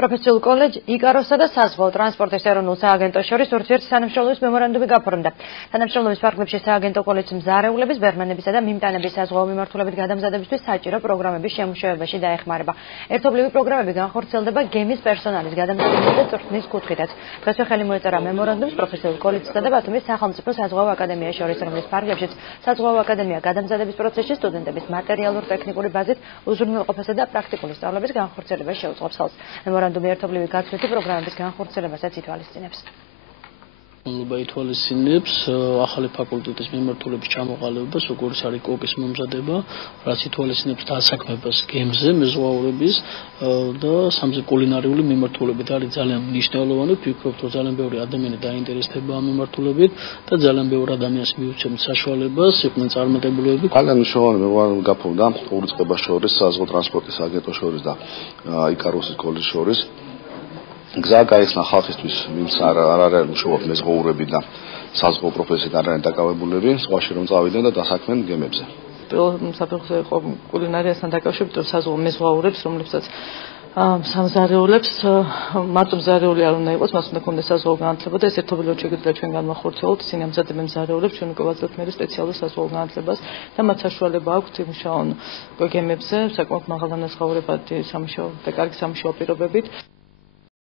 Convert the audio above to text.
პროფესიულ კოლეჯ იკაროსსა და საზღვაო ტრანსპორტის ეროვნულ სააგენტოს შორის ურთიერთი თანამშრომლობის მემორანდუმი გაფორმდა. Თანამშრომლობის ფარგლებში სააგენტო კოლეჯს მზარეულების, ბერმანებისა და მიმტანების საზღვაო მიმართულებით გადამზადებისთვის საჭირო პროგრამების შემუშავებაში დაეხმარება. ერთობლივი პროგრამები განხორციელდება გემის პერსონალის გადამზადებისა და წვრთნის კუთხითაც. დღესვე ხელი მოეწერა მემორანდუმს პროფესიულ კოლეჯსა და ბათუმის სახელმწიფო საზღვაო აკადემიას შორის, რომლის ფარგლებშიც საზღვაო აკადემია გადამზადების პროცესში სტუდენტების მატერიალურ-ტექნიკური ბაზით უზრუნველყოფასა და პრაქტიკული სწავლების განხორციელებას შეუწყობს ხელს. მემორანდუმი ერთობლივი გაცვლითი პროგრამების განხორციელებასაც ითვალისწინებს. ითვალისწინებს ახალი ფაკულტეტის მიმართულების ჩამოყალიბებას, როგორც არის კოკის მომზადება, რაც ითვალისწინებს დასაქმებას გემზე, მეზღვაურების და სამზე კულინარიული მიმართულებით არის ძალიან მნიშვნელოვანი. ვფიქრობ, რომ ძალიან ბევრი ადამიანი დაინტერესდება ამ მიმართულებით და ძალიან ბევრი ადამიანს მიუჩნევთ საშუალებას, იყვნენ წარმატებულები. ძალიან მნიშვნელოვანი მემორანდუმი გაფორმდა ორი წყებას შორის, საზღვაო ტრანსპორტის აგენტოს შორის და იკაროსის კოლეჯის შორის. გზა გაიხსნა ხალხისთვის, ვინც არ არის მშობლად მეზღვაურები და საზღვაო პროფესიით არ არის დაკავებულები, სხვაში რომ წავიდნენ და დასაქმენ გემებზე. საფეხურზე იყო კულინარიასთან დაკავშირებით, რომ საზღვაო მეზღვაურებს, რომლებსაც სამზარეულებს მარტო მზარეული არ უნდა იყოს, მას უნდა ქონდეს საზღვაო განათლება და ეს ერთობლივად შეგვიძლია ჩვენ განვახორციელოთ. ისინი ამზადებენ მზარეულებს, ჩვენ უკვე ვაძლევთ მე სპეციალურ საზღვაო განათლებას და მათ საშუალება აქვთ იმუშაონ გემებზე საკმაოდ მაღალანაზღაურებადი სამუშაო და კარგი სამუშაო პირობებით.